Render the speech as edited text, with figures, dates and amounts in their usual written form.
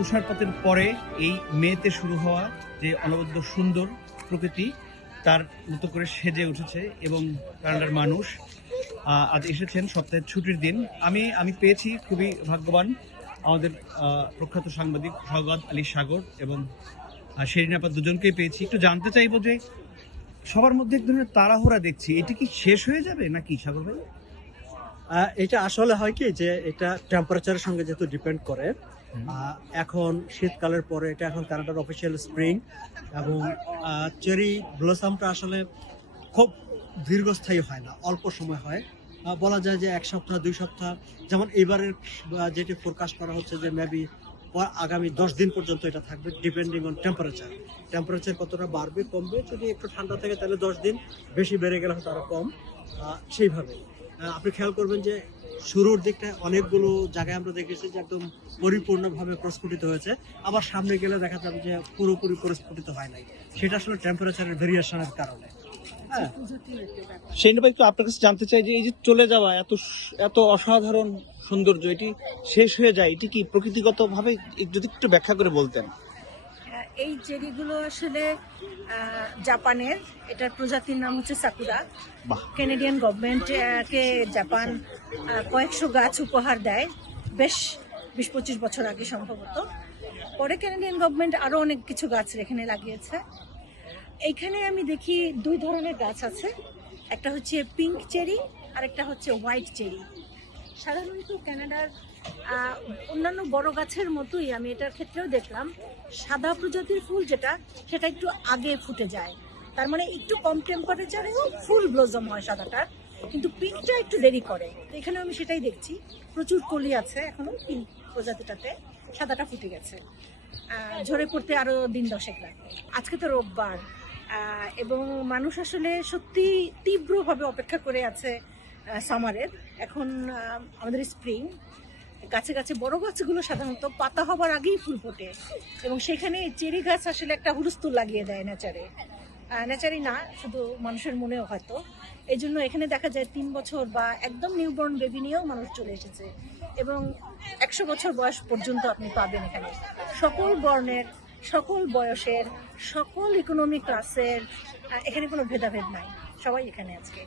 তুষারপাতের পরে এই মেতে শুরু হওয়া যে অনবদ্য সুন্দর প্রকৃতি তার মতো করে সেজে উঠেছে এবং কানাডার মানুষ আজ এসেছেন সপ্তাহের ছুটির দিন। আমি পেয়েছি, খুবই ভাগ্যবান আমাদের প্রখ্যাত সাংবাদিক সওগাত আলী সাগর এবং শেরিন আপা দুজনকেই পেয়েছি। একটু জানতে চাইবো যে সবার মধ্যে এক ধরনের তাড়াহুড়া দেখছি, এটি কি শেষ হয়ে যাবে নাকি সাগর ভাই? এটা আসলে হয় কি যে এটা টেম্পারেচারের সঙ্গে যেহেতু ডিপেন্ড করে, এখন শীতকালের পরে এটা এখন কানাডার অফিসিয়াল স্প্রিং এবং চেরি ব্লসমটা আসলে খুব দীর্ঘস্থায়ী হয় না, অল্প সময় হয়। বলা যায় যে 1 সপ্তাহ 2 সপ্তাহ, যেমন এবারের যেটি ফোরকাস্ট করা হচ্ছে যে মেবি আগামী 10 দিন পর্যন্ত এটা থাকবে, ডিপেন্ডিং অন টেম্পারেচার কতটা বাড়বে কমবে। যদি একটু ঠান্ডা থাকে তাহলে 10 দিন, বেশি বেড়ে গেলে হয়তো আরো কম। সেইভাবে আপনি খেয়াল করবেন যে শুরুর দিকটায় অনেকগুলো জায়গায় আমরা দেখেছি যে একদম পরিপূর্ণভাবে প্রস্ফুটিত হয়েছে, আবার সামনে গেলে দেখা যাবে যে পুরোপুরি প্রস্ফুটিত হয় নাই। সেটা আসলে টেম্পারেচারের ভেরিয়েশনের কারণে। সেই ভাই, একটু আপনার কাছে জানতে চাই যে এই যে চলে যাওয়া এত অসাধারণ সৌন্দর্য, এটি শেষ হয়ে যায়, এটি কি প্রকৃতিগতভাবে যদি একটু ব্যাখ্যা করে বলতেন? এই চেরিগুলো আসলে জাপানের, এটার প্রজাতির নাম হচ্ছে সাকুরা। কানাডিয়ান গভর্নমেন্টকে জাপান কয়েকশো গাছ উপহার দেয় বেশ 20-25 বছর আগে সম্ভবত। পরে কানাডিয়ান গভর্নমেন্ট আরো অনেক কিছু গাছ এখানে লাগিয়েছে। এইখানে আমি দেখি 2 ধরনের গাছ আছে, একটা হচ্ছে পিঙ্ক চেরি আর একটা হচ্ছে হোয়াইট চেরি। সাধারণত কানাডার অন্যান্য বড় গাছের মতোই আমি এটার ক্ষেত্রেও দেখলাম সাদা প্রজাতির ফুল সেটা একটু আগে ফুটে যায়, তার মানে একটু কম টেম্পারেচারেও ফুল ব্লজম হয় সাদাটার, কিন্তু পিঙ্কটা একটু দেরি করে। এখানে আমি সেটাই দেখছি, প্রচুর কলি আছে এখনো পিঙ্ক প্রজাতিটাতে, সাদাটা ফুটে গেছে, ঝরে পড়তে আরো দিন 10 লাগবে। আজকে তো রোববার এবং মানুষ আসলে সত্যি তীব্রভাবে অপেক্ষা করে আছে সামারের। এখন আমাদের স্প্রিং, গাছে গাছে বড় গাছগুলো সাধারণত পাতা হবার আগেই ফুল ফোটে এবং সেখানে চেরি গাছ আসলে একটা হুলস্থুল লাগিয়ে দেয় নেচারি না, শুধু মানুষের মনেও হয়তো। এই জন্য এখানে দেখা যায় 3 বছর বা একদম নিউবর্ন বেবি নিয়েও মানুষ চলে এসেছে এবং 100 বছর বয়স পর্যন্ত আপনি পাবেন এখানে। সকল বর্ণের, সকল বয়সের, সকল ইকোনমিক ক্লাসের, এখানে কোনো ভেদাভেদ নাই, সবাই এখানে আজকে।